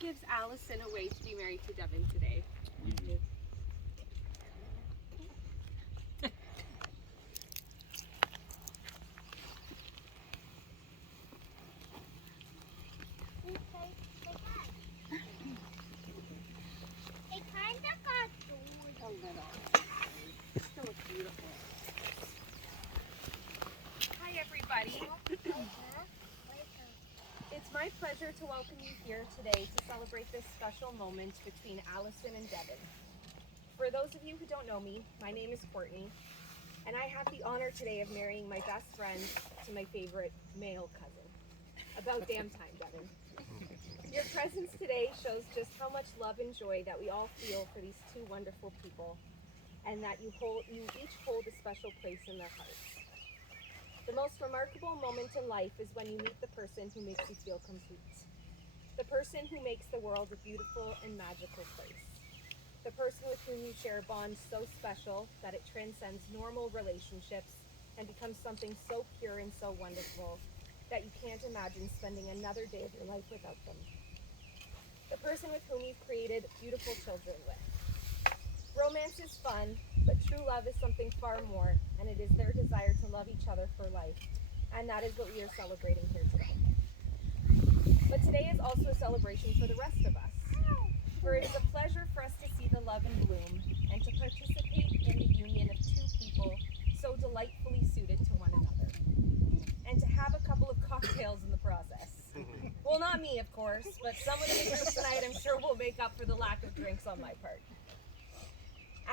gives Allison away to be married to Devin today? We do. Still looks beautiful. Hi everybody. It's my pleasure to welcome you here today to celebrate this special moment between Allison and Devin. For those of you who don't know me, my name is Courtney, and I have the honor today of marrying my best friend to my favorite male cousin. About damn time, Devin. Your presence today shows just how much love and joy that we all feel for these two wonderful people, and that you each hold a special place in their hearts. The most remarkable moment in life is when you meet the person who makes you feel complete. The person who makes the world a beautiful and magical place. The person with whom you share a bond so special that it transcends normal relationships and becomes something so pure and so wonderful that you can't imagine spending another day of your life without them. The person with whom you've created beautiful children with. Romance is fun, but true love is something far more, and it is their desire to love each other for life. And that is what we are celebrating here today. But today is also a celebration for the rest of us. For it is a pleasure for us to see the love in bloom and to participate in the union of two people so delightfully suited to one another. And to have a couple of cocktails in the process. Well, not me, of course, but someone in the group tonight I'm sure will make up for the lack of drinks on my part.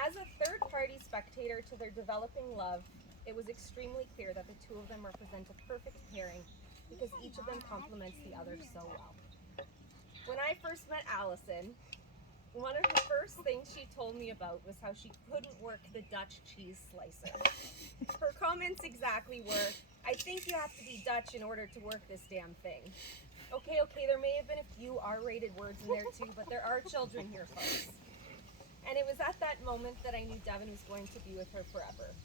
As a third-party spectator to their developing love, it was extremely clear that the two of them represent a perfect pairing because each of them complements the other so well. When I first met Allison, one of the first things she told me about was how she couldn't work the Dutch cheese slicer. Her comments exactly were, "I think you have to be Dutch in order to work this damn thing." Okay, there may have been a few R-rated words in there too, but there are children here, folks. And it was at that moment that I knew Devin was going to be with her forever.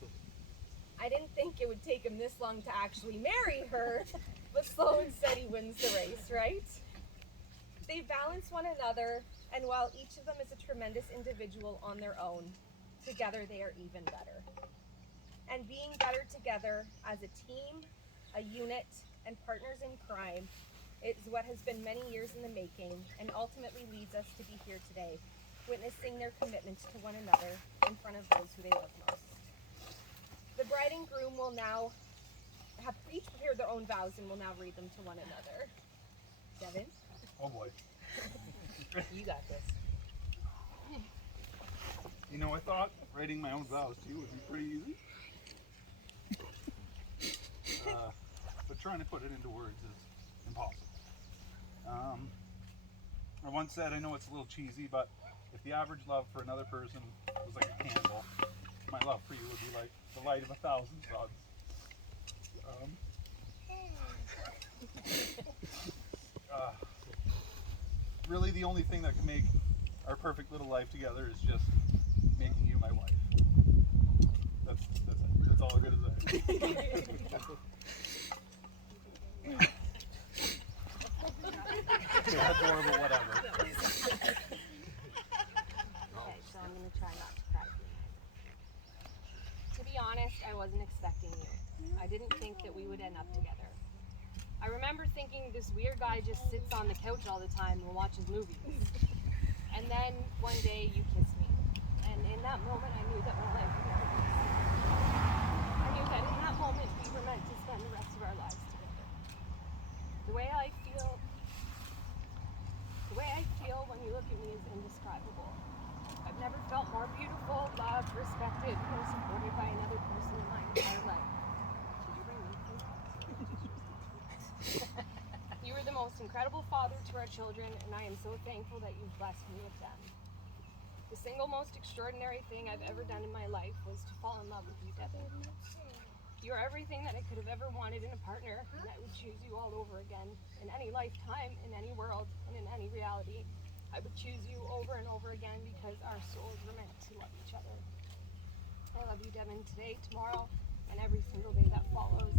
I didn't think it would take him this long to actually marry her, but slow and steady wins the race, right? They balance one another, and while each of them is a tremendous individual on their own, together they are even better. And being better together as a team, a unit, and partners in crime is what has been many years in the making and ultimately leads us to be here today, witnessing their commitment to one another in front of those who they love most. The bride and groom will now have each prepared their own vows and will now read them to one another. Devin? Oh boy. You got this. You know, I thought writing my own vows to you would be pretty easy. But trying to put it into words is impossible. I once said, I know it's a little cheesy, but if the average love for another person was like a candle, my love for you would be like the light of 1,000 suns. Really, the only thing that can make our perfect little life together is just making you my wife. That's it. That's all I'm gonna say. That's horrible, whatever. Okay, so I'm going to try not to cry tonight. To be honest, I wasn't expecting you. I didn't think that we would end up together. I remember thinking this weird guy just sits on the couch all the time and watches movies. And then one day you kissed me. And in that moment I knew that my life would never be the same. I knew that in that moment we were meant to spend the rest of our lives together. The way I feel when you look at me is indescribable. I've never felt more beautiful, loved, respected, or supported by another person in my entire life. Did you bring me food? You were the most incredible father to our children, and I am so thankful that you've blessed me with them. The single most extraordinary thing I've ever done in my life was to fall in love with you, Devin. You're everything that I could have ever wanted in a partner, and I would choose you all over again, in any lifetime, in any world, and in any reality. I would choose you over and over again because our souls were meant to love each other. I love you, Devin, today, tomorrow, and every single day that follows.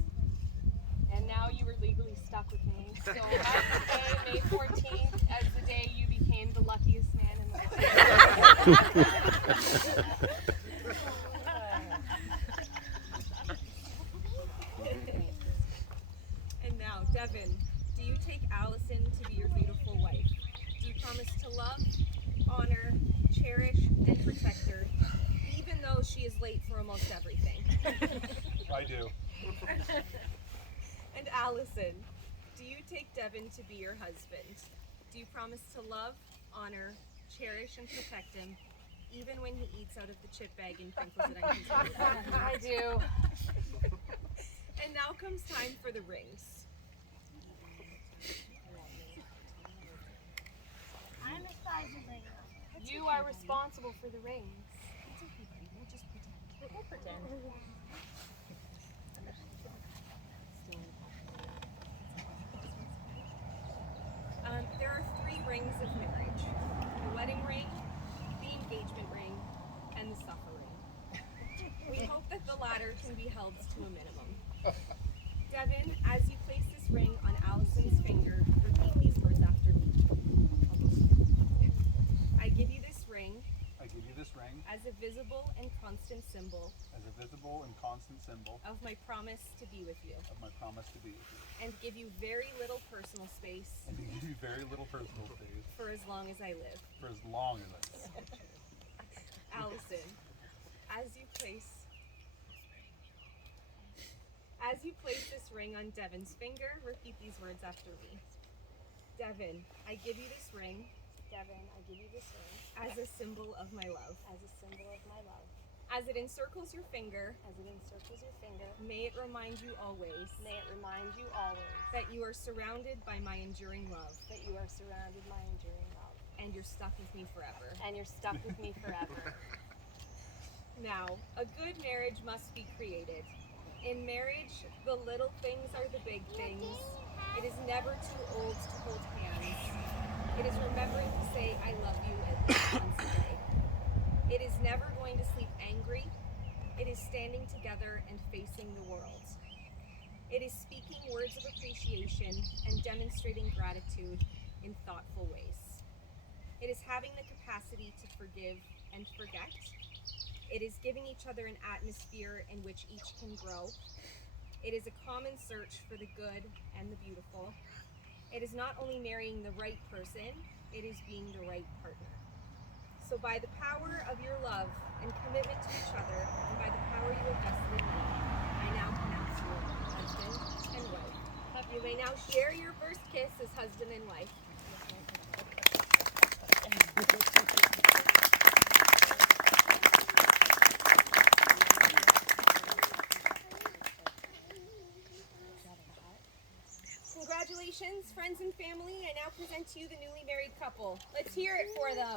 And now you are legally stuck with me. So happy day, May 14th, as the day you became And now, Devin, do you take Allison to be your beautiful wife? Do you promise to love, honor, cherish, and protect her, even though she is late for almost everything? I do. And Allison, do you take Devin to be your husband? Do you promise to love, honor, cherish, and protect him, even when he eats out of the chip bag and crinkles it on his nose? I do. And now comes time for the rings. I'm responsible. You are responsible for the rings. We'll pretend. There are 3 rings of marriage: the wedding ring, the engagement ring, and the supper ring. We hope that the latter can be held to a minimum. Devin, as you place this ring on Allison's finger, repeat these words after me. I give you this ring I give you this ring as a visible and constant symbol as a visible and constant symbol of my promise to be with you, of my promise to be with you, and give you very little personal space and to give you very little personal space for as long as I live. for as long as I live. Allison, as you place this ring on Devin's finger, repeat these words after me. Devin, I give you this ring Devin, I give you this ring as a symbol of my love. as a symbol of my love. As it encircles your finger, As it encircles your finger, may it remind you always may it remind you always that you are surrounded by my enduring love, that you are surrounded by enduring love, and you're stuck with me forever. and you're stuck with me forever. Now, a good marriage must be created. In marriage, the little things are the big things. It is never too old to hold hands. It is remembering to say, I love you at least once a day. It is never going to sleep angry. It is standing together and facing the world. It is speaking words of appreciation and demonstrating gratitude in thoughtful ways. It is having the capacity to forgive and forget. It is giving each other an atmosphere in which each can grow. It is a common search for the good and the beautiful. It is not only marrying the right person, it is being the right partner. So by the power of your love and commitment to each other, and by the power you have vested in me, I now pronounce you husband and wife. You may now share your first kiss as husband and wife. Congratulations, friends and family. I now present to you the newly married couple. Let's hear it for them.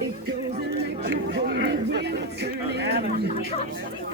It goes electric when we turn it on.